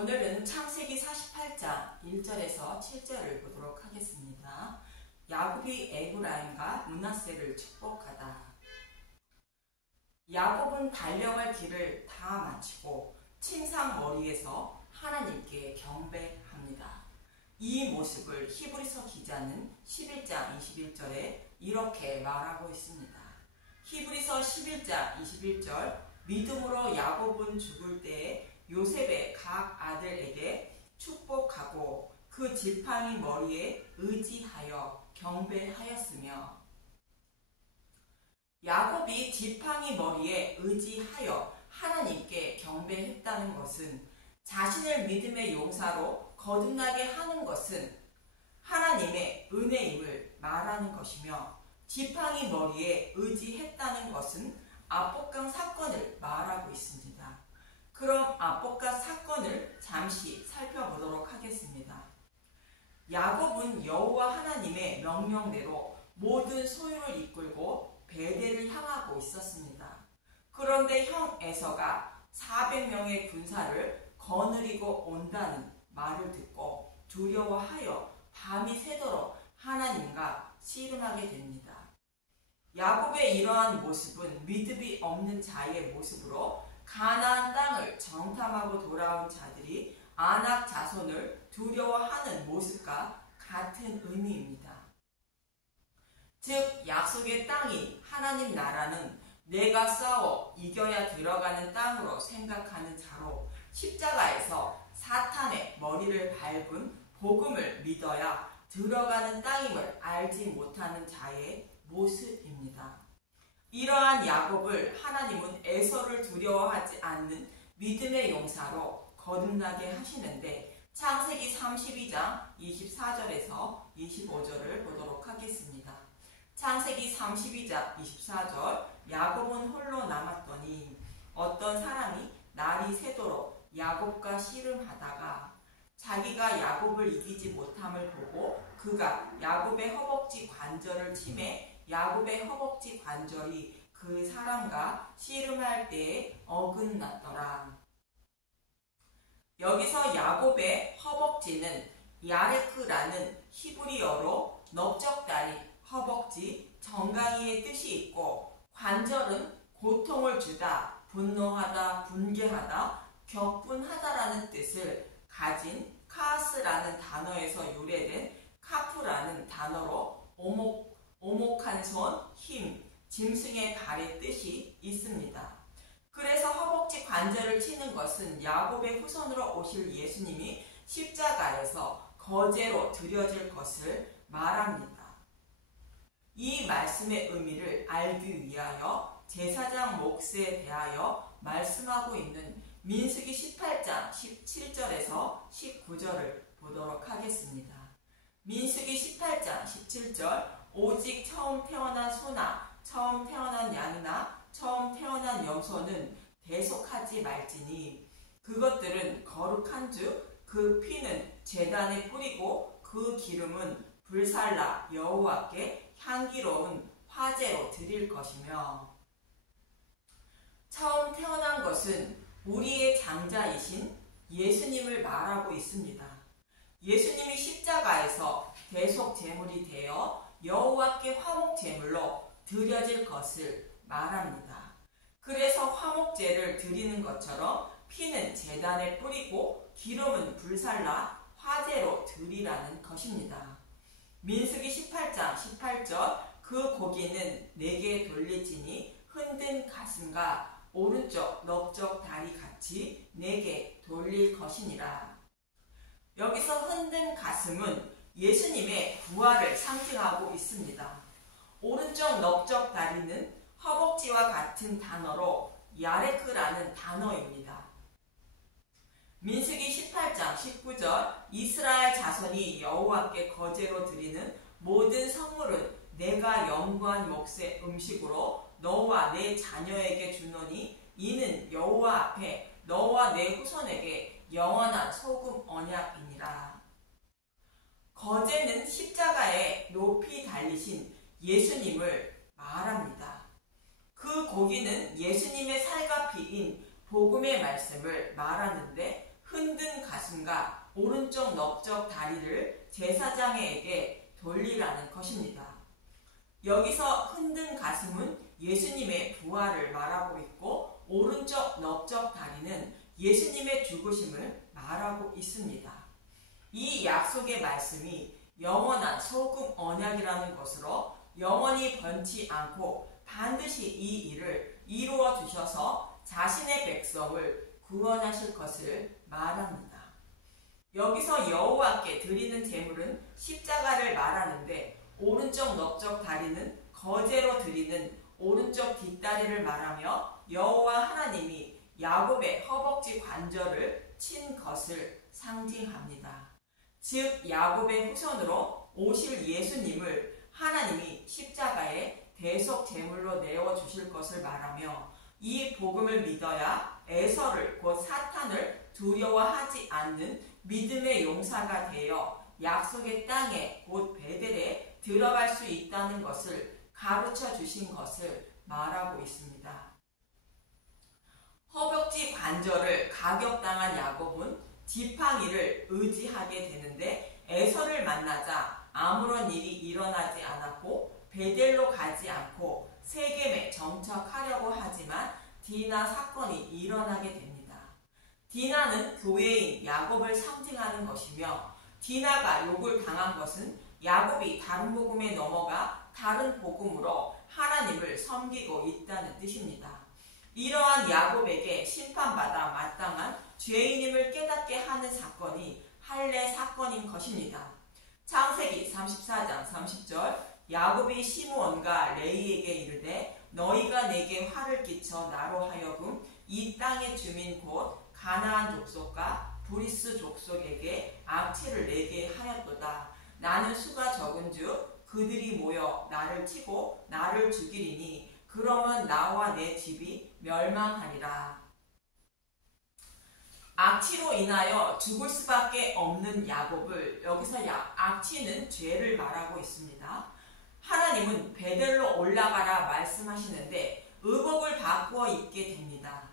오늘은 창세기 48장 1절에서 7절을 보도록 하겠습니다. 야곱이 에브라임과 므낫세를 축복하다. 야곱은 달려갈 길을 다 마치고 침상머리에서 하나님께 경배합니다. 이 모습을 히브리서 기자는 11장 21절에 이렇게 말하고 있습니다. 히브리서 11장 21절 믿음으로 야곱은 죽을 때에 요셉의 각 아들에게 축복하고 그 지팡이 머리에 의지하여 경배하였으며, 야곱이 지팡이 머리에 의지하여 하나님께 경배했다는 것은 자신을 믿음의 용사로 거듭나게 하는 것은 하나님의 은혜임을 말하는 것이며, 지팡이 머리에 의지했다는 것은 압복강 사건을 말하고 있습니다. 그럼 압복강 사건을 잠시 살펴보도록 하겠습니다. 야곱은 여호와 하나님의 명령대로 모든 소유를 이끌고 베델을 향하고 있었습니다. 그런데 형 에서가 400명의 군사를 거느리고 온다는 말을 듣고 두려워하여 밤이 새도록 하나님과 씨름하게 됩니다. 야곱의 이러한 모습은 믿음이 없는 자의 모습으로 가나안 땅을 정탐하고 돌아온 자들이 아낙 자손을 두려워하는 모습과 같은 의미입니다. 즉, 약속의 땅이 하나님 나라는 내가 싸워 이겨야 들어가는 땅으로 생각하는 자로 십자가에서 사탄의 머리를 밟은 복음을 믿어야 들어가는 땅임을 알지 못하는 자의 모습입니다. 이러한 야곱을 하나님은 에서를 두려워하지 않는 믿음의 용사로 거듭나게 하시는데, 창세기 32장 24절에서 25절을 보도록 하겠습니다. 창세기 32장 24절 야곱은 홀로 남았더니 어떤 사람이 날이 새도록 야곱과 씨름하다가 자기가 야곱을 이기지 못함을 보고 그가 야곱의 허벅지 관절을 치매 야곱의 허벅지 관절이 그 사람과 씨름할 때에 어긋났더라. 여기서 야곱의 허벅지는 야레크라는 히브리어로 넓적다리, 허벅지, 정강이의 뜻이 있고, 관절은 고통을 주다, 분노하다, 분개하다, 격분하다라는 뜻을 가진 카스라는 단어에서 유래된 카프라는 단어로 오목한 손, 힘, 짐승의 발의 뜻이 있습니다. 그래서 허벅지 관절을 치는 것은 야곱의 후손으로 오실 예수님이 십자가에서 거제로 드려질 것을 말합니다. 이 말씀의 의미를 알기 위하여 제사장 몫에 대하여 말씀하고 있는 민수기 18장 17절에서 19절을 보도록 하겠습니다. 민수기 18장 17절 오직 처음 태어난 소나 처음 태어난 양이나 처음 태어난 염소는 대속하지 말지니 그것들은 거룩한즉 그 피는 제단에 뿌리고 그 기름은 불살라 여호와께 향기로운 화제로 드릴 것이며, 처음 태어난 것은 우리의 장자이신 예수님을 말하고 있습니다. 예수님이 십자가에서 대속 제물이 되어 여호와께 화목 제물로 드려질 것을 말합니다. 그래서 화목제를 드리는 것처럼 피는 제단에 뿌리고 기름은 불살라 화제로 드리라는 것입니다. 민수기 18장 18절 그 고기는 내게 돌릴지니 흔든 가슴과 오른쪽 넓적 다리 같이 내게 돌릴 것이니라. 여기서 흔든 가슴은 예수님의 부활을 상징하고 있습니다. 오른쪽 넓적 다리는 허벅지와 같은 단어로 야레크라는 단어입니다. 민수기 18장 19절 이스라엘 자손이 여호와께 거제로 드리는 모든 성물은 내가 연구한 몫의 음식으로 너와 내 자녀에게 주노니 이는 여호와 앞에 너와 내 후손에게 영원한 소금 언약이니라. 거제는 십자가에 높이 달리신 예수님을 말합니다. 그 고기는 예수님의 살과 피인 복음의 말씀을 말하는데 흔든 가슴과 오른쪽 넓적 다리를 제사장에게 돌리라는 것입니다. 여기서 흔든 가슴은 예수님의 부활을 말하고 있고 오른쪽 넓적 다리는 예수님의 죽으심을 말하고 있습니다. 이 약속의 말씀이 영원한 소금 언약이라는 것으로 영원히 변치 않고 반드시 이 일을 이루어 주셔서 자신의 백성을 구원하실 것을 말합니다. 여기서 여호와께 드리는 제물은 십자가를 말하는데 오른쪽 넓적 다리는 거제로 드리는 오른쪽 뒷다리를 말하며 여호와 하나님이 야곱의 허벅지 관절을 친 것을 상징합니다. 즉 야곱의 후손으로 오실 예수님을 하나님이 십자가에 대속 제물로 내어주실 것을 말하며 이 복음을 믿어야 에서를 곧 사탄을 두려워하지 않는 믿음의 용사가 되어 약속의 땅에 곧 베델에 들어갈 수 있다는 것을 가르쳐 주신 것을 말하고 있습니다. 허벅지 관절을 가격당한 야곱은 지팡이를 의지하게 되는데 에서를 만나자 아무런 일이 일어나지 않았고 베델로 가지 않고 세겜에 정착하려고 하지만 디나 사건이 일어나게 됩니다. 디나는 교회인 야곱을 상징하는 것이며 디나가 욕을 당한 것은 야곱이 다른 복음에 넘어가 다른 복음으로 하나님을 섬기고 있다는 뜻입니다. 이러한 야곱에게 심판받아 마땅한 죄인임을 깨닫게 하는 사건이 할례 사건인 것입니다. 창세기 34장 30절 야곱이 시므온과 레위에게 이르되 너희가 내게 화를 끼쳐 나로 하여금 이 땅의 주민 곧 가나안 족속과 브리스 족속에게 악취를 내게 하였도다. 나는 수가 적은즉 그들이 모여 나를 치고 나를 죽이리니 그러면 나와 내 집이 멸망하리라. 악취로 인하여 죽을 수밖에 없는 야곱을 여기서 악취는 죄를 말하고 있습니다. 하나님은 베델로 올라가라 말씀하시는데 의복을 바꾸어 입게 됩니다.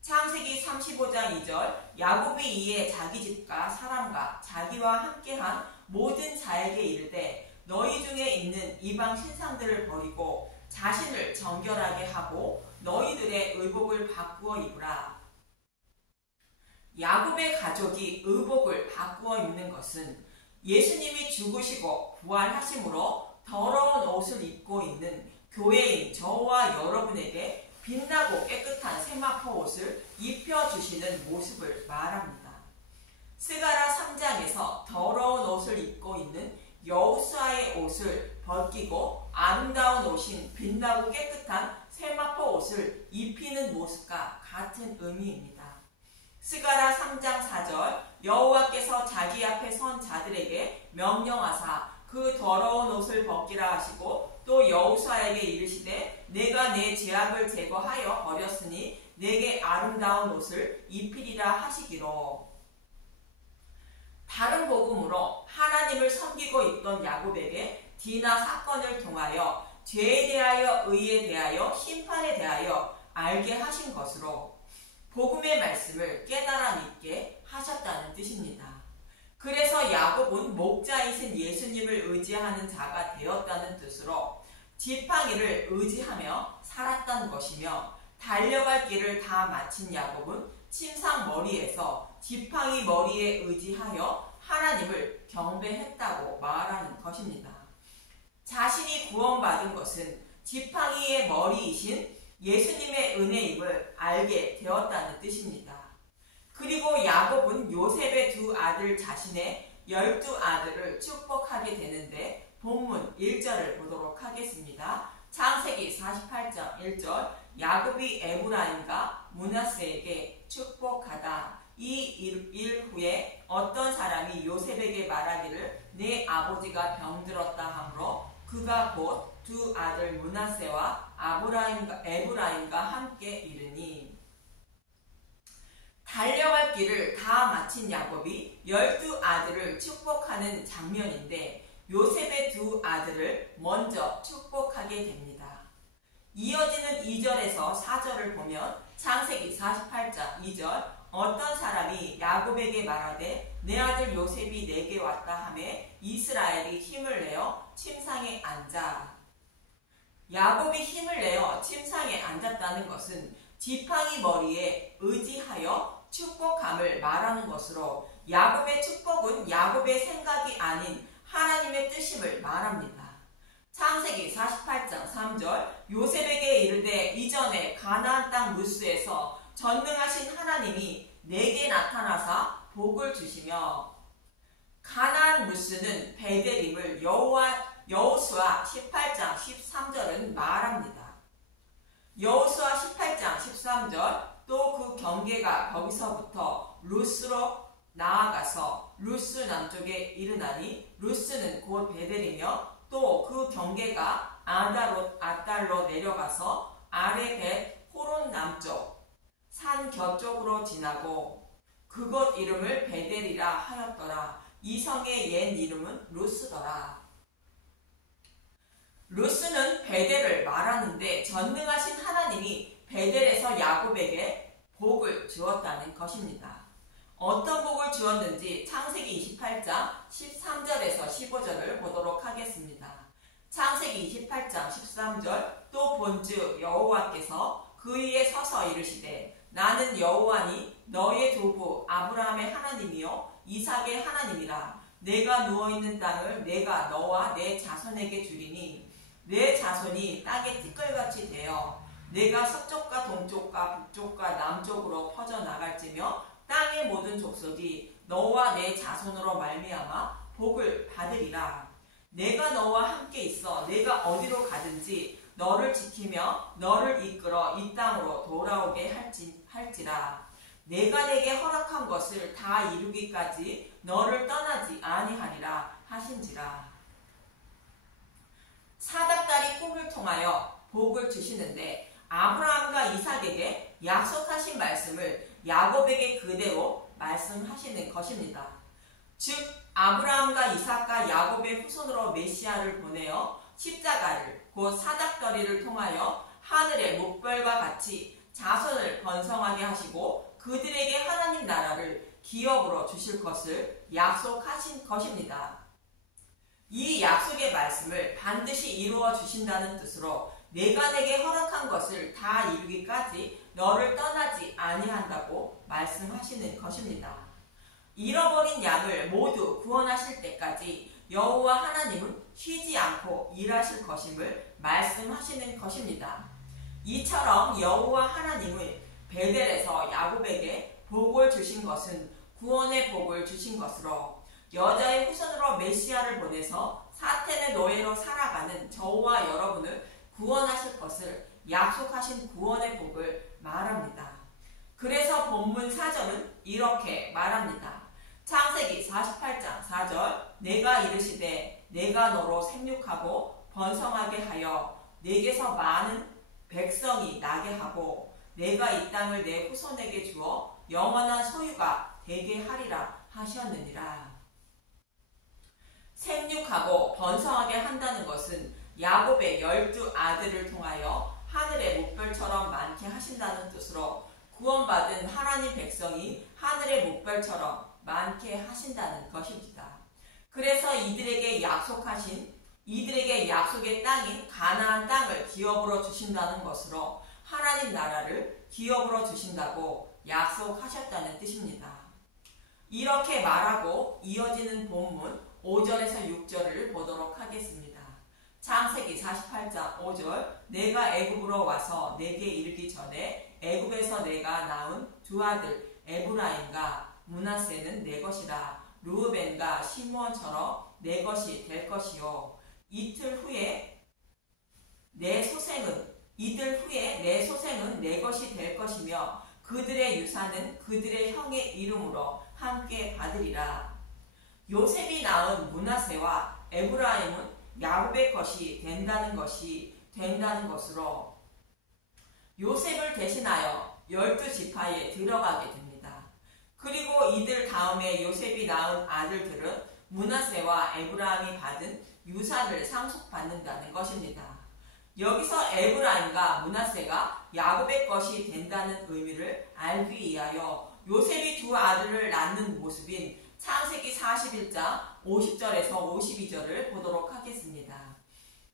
창세기 35장 2절 야곱이 이에 자기 집과 사람과 자기와 함께한 모든 자에게 이르되 너희 중에 있는 이방 신상들을 버리고 자신을 정결하게 하고 너희들의 의복을 바꾸어 입으라. 야곱의 가족이 의복을 바꾸어 입는 것은 예수님이 죽으시고 부활하심으로 더러운 옷을 입고 있는 교회인 저와 여러분에게 빛나고 깨끗한 세마포 옷을 입혀주시는 모습을 말합니다. 스가랴 3장에서 더러운 옷을 입고 있는 여호수아의 옷을 벗기고 아름다운 옷인 빛나고 깨끗한 세마포 옷을 입히는 모습과 같은 의미입니다. 스가랴 3장 4절 여호와께서 자기 앞에 선 자들에게 명령하사 그 더러운 옷을 벗기라 하시고 또 여호수아에게 이르시되 내가 내 죄악을 제거하여 버렸으니 내게 아름다운 옷을 입히리라 하시기로. 다른 복음으로 하나님을 섬기고 있던 야곱에게 디나 사건을 통하여 죄에 대하여 의에 대하여 심판에 대하여 알게 하신 것으로 복음의 말씀을 깨달아 믿게 하셨다는 뜻입니다. 그래서 야곱은 목자이신 예수님을 의지하는 자가 되었다는 뜻으로 지팡이를 의지하며 살았던 것이며 달려갈 길을 다 마친 야곱은 침상 머리에서 지팡이 머리에 의지하여 하나님을 경배했다고 말하는 것입니다. 자신이 구원받은 것은 지팡이의 머리이신 예수님의 은혜임을 알게 되었다는 뜻입니다. 그리고 야곱은 요셉의 두 아들 자신의 12아들을 축복하게 되는데 본문 1절을 보도록 하겠습니다. 창세기 48장 1절 야곱이 에브라임과 므낫세에게 축복하다. 이 일 후에 어떤 사람이 요셉에게 말하기를 내 아버지가 병들었다 하므로 그가 곧 두 아들 므낫세와 에브라임과 함께 이르니. 달려갈 길을 다 마친 야곱이 12아들을 축복하는 장면인데 요셉의 두 아들을 먼저 축복하게 됩니다. 이어지는 2절에서 4절을 보면 창세기 48장 2절 어떤 사람이 야곱에게 말하되 내 아들 요셉이 내게 왔다 하매 이스라엘이 힘을 내어 침상에 앉아. 야곱이 힘을 내어 침상에 앉았다는 것은 지팡이 머리에 의지하여 축복함을 말하는 것으로 야곱의 축복은 야곱의 생각이 아닌 하나님의 뜻임을 말합니다. 창세기 48장 3절 요셉에게 이르되 이전에 가나안 땅 루스에서 전능하신 하나님이 내게 나타나사 복을 주시며. 가나안 루스는 베델임을 여호수아 18장 13절은 말합니다. 여호수아 18장 13절 또 그 경계가 거기서부터 루스로 나아가서 루스 남쪽에 이르나니 루스는 곧 베델이며 또 그 경계가 아달로 내려가서 아래 벳 호론 남쪽 산 곁쪽으로 지나고 그곳 이름을 베델이라 하였더라. 이 성의 옛 이름은 루스더라. 루스는 베델을 말하는데 전능하신 하나님이 베델에서 야곱에게 복을 주었다는 것입니다. 어떤 복을 주었는지 창세기 28장 13절에서 15절을 보도록 하겠습니다. 창세기 28장 13절 또 본즉 여호와께서 그 위에 서서 이르시되 나는 여호와니 너의 조부 아브라함의 하나님이요 이삭의 하나님이라. 내가 누워있는 땅을 내가 너와 내 자손에게 주리니 내 자손이 땅의 티끌같이 되어 내가 서쪽과 동쪽과 북쪽과 남쪽으로 퍼져나갈지며 땅의 모든 족속이 너와 내 자손으로 말미암아 복을 받으리라. 내가 너와 함께 있어 내가 어디로 가든지 너를 지키며 너를 이끌어 이 땅으로 돌아오게 할지라. 내가 내게 허락한 것을 다 이루기까지 너를 떠나지 아니하리라 하신지라. 사닥다리 꿈을 통하여 복을 주시는데 아브라함과 이삭에게 약속하신 말씀을 야곱에게 그대로 말씀하시는 것입니다. 즉 아브라함과 이삭과 야곱의 후손으로 메시아를 보내어 십자가를 곧 사닥다리를 통하여 하늘의 목별과 같이 자손을 번성하게 하시고 그들에게 하나님 나라를 기업으로 주실 것을 약속하신 것입니다. 이 약속의 말씀을 반드시 이루어 주신다는 뜻으로 내가 내게 허락한 것을 다 이루기까지 너를 떠나지 아니한다고 말씀하시는 것입니다. 잃어버린 양을 모두 구원하실 때까지 여호와 하나님은 쉬지 않고 일하실 것임을 말씀하시는 것입니다. 이처럼 여호와 하나님은 베델에서 야곱에게 복을 주신 것은 구원의 복을 주신 것으로 여자의 후손으로 메시아를 보내서 사탄의 노예로 살아가는 저와 여러분을 구원하실 것을 약속하신 구원의 복을 말합니다. 그래서 본문 4절은 이렇게 말합니다. 창세기 48장 4절 내가 이르시되 내가 너로 생육하고 번성하게 하여 내게서 많은 백성이 나게 하고 내가 이 땅을 내 후손에게 주어 영원한 소유가 되게 하리라 하셨느니라. 생육하고 번성하게 한다는 것은 야곱의 12 아들을 통하여 하늘의 목별처럼 많게 하신다는 뜻으로 구원받은 하나님 백성이 하늘의 목별처럼 많게 하신다는 것입니다. 그래서 이들에게 약속의 땅인 가나안 땅을 기업으로 주신다는 것으로 하나님 나라를 기업으로 주신다고 약속하셨다는 뜻입니다. 이렇게 말하고 이어지는 본문 5절에서 6절을 보도록 하겠습니다. 창세기 48장 5절 내가 애굽으로 와서 내게 이르기 전에 애굽에서 내가 낳은 두 아들 에브라임과 므낫세는 내 것이라. 르우벤과 시므온처럼 내 것이 될 것이요. 이들 후에 내 소생은 내 것이 될 것이며 그들의 유산은 그들의 형의 이름으로 함께 받으리라. 요셉이 낳은 므낫세와 에브라임은 야곱의 것이 된다는 것으로 요셉을 대신하여 12지파에 들어가게 됩니다. 그리고 이들 다음에 요셉이 낳은 아들들은 므낫세와 에브라임이 받은 유산을 상속받는다는 것입니다. 여기서 에브라임과 므낫세가 야곱의 것이 된다는 의미를 알기 위하여 요셉이 두 아들을 낳는 모습인 창세기 41장 50절에서 52절을 보도록 하겠습니다.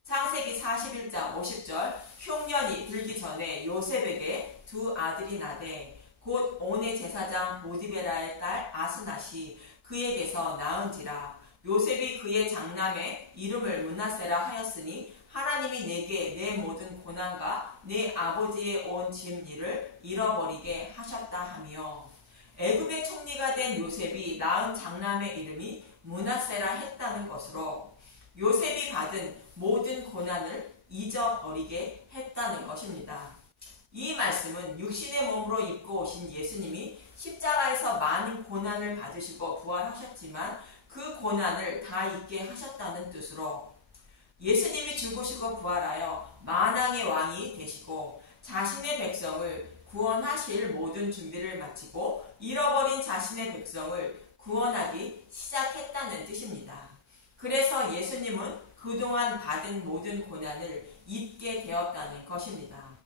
창세기 41장 50절 흉년이 들기 전에 요셉에게 두 아들이 나되 곧 온의 제사장 보디베라의 딸 아스낫이 그에게서 낳은지라. 요셉이 그의 장남의 이름을 므낫세라 하였으니 하나님이 내게 내 모든 고난과 내 아버지의 온 짐 일을 잃어버리게 하셨다 하며, 애굽의 총리가 된 요셉이 낳은 장남의 이름이 므낫세라 했다는 것으로 요셉이 받은 모든 고난을 잊어버리게 했다는 것입니다. 이 말씀은 육신의 몸으로 입고 오신 예수님이 십자가에서 많은 고난을 받으시고 부활하셨지만 그 고난을 다 잊게 하셨다는 뜻으로 예수님이 죽으시고 부활하여 만왕의 왕이 되시고 자신의 백성을 구원하실 모든 준비를 마치고 잃어버린 자신의 백성을 구원하기 시작했다는 뜻입니다. 그래서 예수님은 그동안 받은 모든 고난을 잊게 되었다는 것입니다.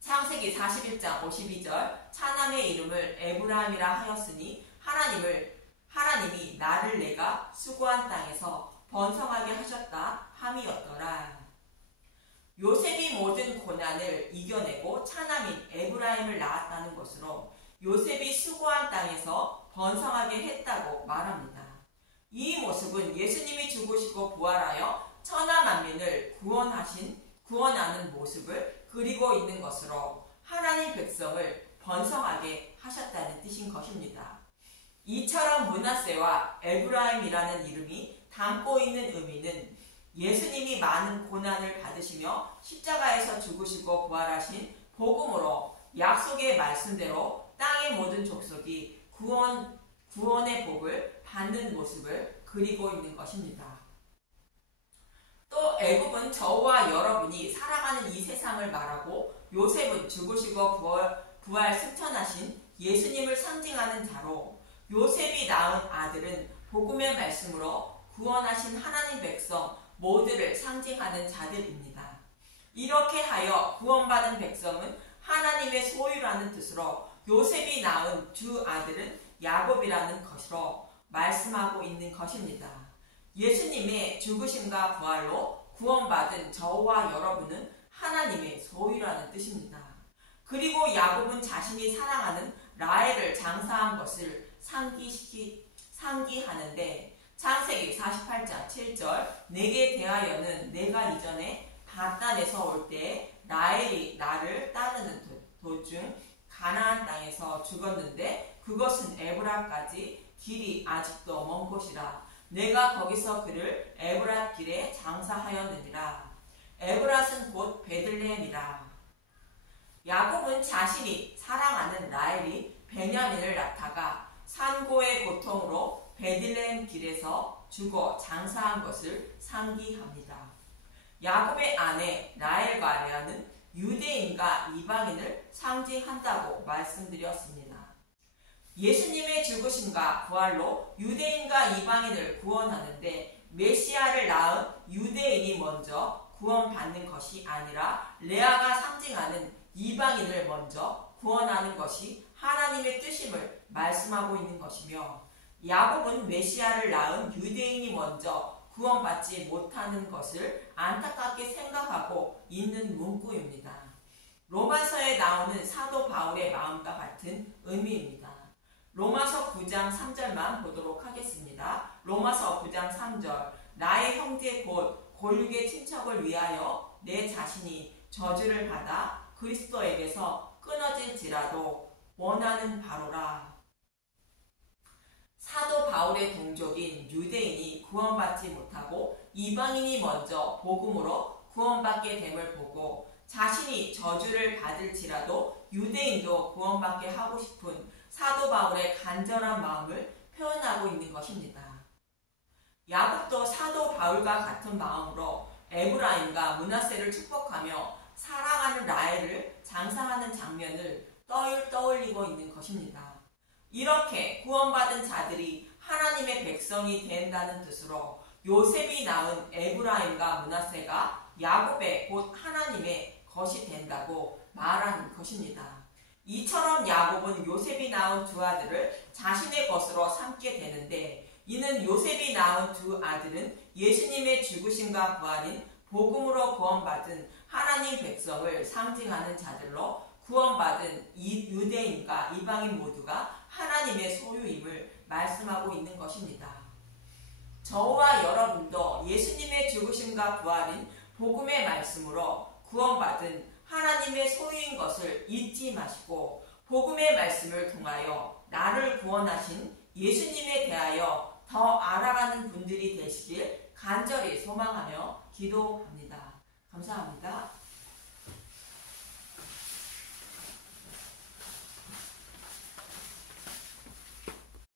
창세기 41장 52절 차남의 이름을 에브라임이라 하였으니 하나님이 나를 내가 수고한 땅에서 번성하게 하셨다 함이었더라. 요셉이 모든 고난을 이겨내고 차남인 에브라임을 낳았다는 것으로 요셉이 수고한 땅에서 번성하게 했다고 말합니다. 이 모습은 예수님이 죽으시고 부활하여 천하 만민을 구원하는 모습을 그리고 있는 것으로 하나님 백성을 번성하게 하셨다는 뜻인 것입니다. 이처럼 므낫세와 에브라임이라는 이름이 담고 있는 의미는 예수님이 많은 고난을 받으시며 십자가에서 죽으시고 부활하신 복음으로 약속의 말씀대로 땅의 모든 족속이 구원의 복을 받는 모습을 그리고 있는 것입니다. 또 애굽은 저와 여러분이 살아가는 이 세상을 말하고 요셉은 죽으시고 부활 승천하신 예수님을 상징하는 자로 요셉이 낳은 아들은 복음의 말씀으로 구원하신 하나님 백성 모두를 상징하는 자들입니다. 이렇게 하여 구원받은 백성은 하나님의 소유라는 뜻으로 요셉이 낳은 두 아들은 야곱이라는 것으로 말씀하고 있는 것입니다. 예수님의 죽으심과 부활로 구원받은 저와 여러분은 하나님의 소유라는 뜻입니다. 그리고 야곱은 자신이 사랑하는 라헬을 장사한 것을 상기하는데 창세기 48장 7절 내게 대하여는 내가 이전에 바단에서 올 때에 라헬이 나를 따르는 도중 가나안 땅에서 죽었는데 그것은 에브라까지 길이 아직도 먼 곳이라. 내가 거기서 그를 에브랏 길에 장사하였느니라. 에브랏은 곧 베들레헴이라. 야곱은 자신이 사랑하는 라헬이 베냐민을 낳다가 산고의 고통으로 베들레헴 길에서 죽어 장사한 것을 상기합니다. 야곱의 아내 라헬과 레아는 유대인과 이방인을 상징한다고 말씀드렸습니다. 예수님의 죽으심과 부활로 유대인과 이방인을 구원하는데 메시아를 낳은 유대인이 먼저 구원받는 것이 아니라 레아가 상징하는 이방인을 먼저 구원하는 것이 하나님의 뜻임을 말씀하고 있는 것이며, 야곱은 메시아를 낳은 유대인이 먼저 구원받지 못하는 것을 안타깝게 생각하고 있는 문구입니다. 로마서에 나오는 사도 바울의 마음과 같은 의미입니다. 로마서 9장 3절만 보도록 하겠습니다. 로마서 9장 3절 나의 형제 곧 골육의 친척을 위하여 내 자신이 저주를 받아 그리스도에게서 끊어질지라도 원하는 바로라. 사도 바울의 동족인 유대인이 구원받지 못하고 이방인이 먼저 복음으로 구원받게 됨을 보고 자신이 저주를 받을지라도 유대인도 구원받게 하고 싶은 사도 바울의 간절한 마음을 표현하고 있는 것입니다. 야곱도 사도 바울과 같은 마음으로 에브라임과 므낫세를 축복하며 사랑하는 라헬을 장사하는 장면을 떠올리고 있는 것입니다. 이렇게 구원받은 자들이 하나님의 백성이 된다는 뜻으로 요셉이 낳은 에브라임과 므낫세가 야곱의 곧 하나님의 것이 된다고 말하는 것입니다. 이처럼 야곱은 요셉이 낳은 두 아들을 자신의 것으로 삼게 되는데, 이는 요셉이 낳은 두 아들은 예수님의 죽으심과 부활인 복음으로 구원받은 하나님 백성을 상징하는 자들로, 구원받은 유대인과 이방인 모두가 하나님의 소유임을 말씀하고 있는 것입니다. 저와 여러분도 예수님의 죽으심과 부활인 복음의 말씀으로 구원받은 하나님의 소유인 것을 잊지 마시고, 복음의 말씀을 통하여 나를 구원하신 예수님에 대하여 더 알아가는 분들이 되시길 간절히 소망하며 기도합니다. 감사합니다.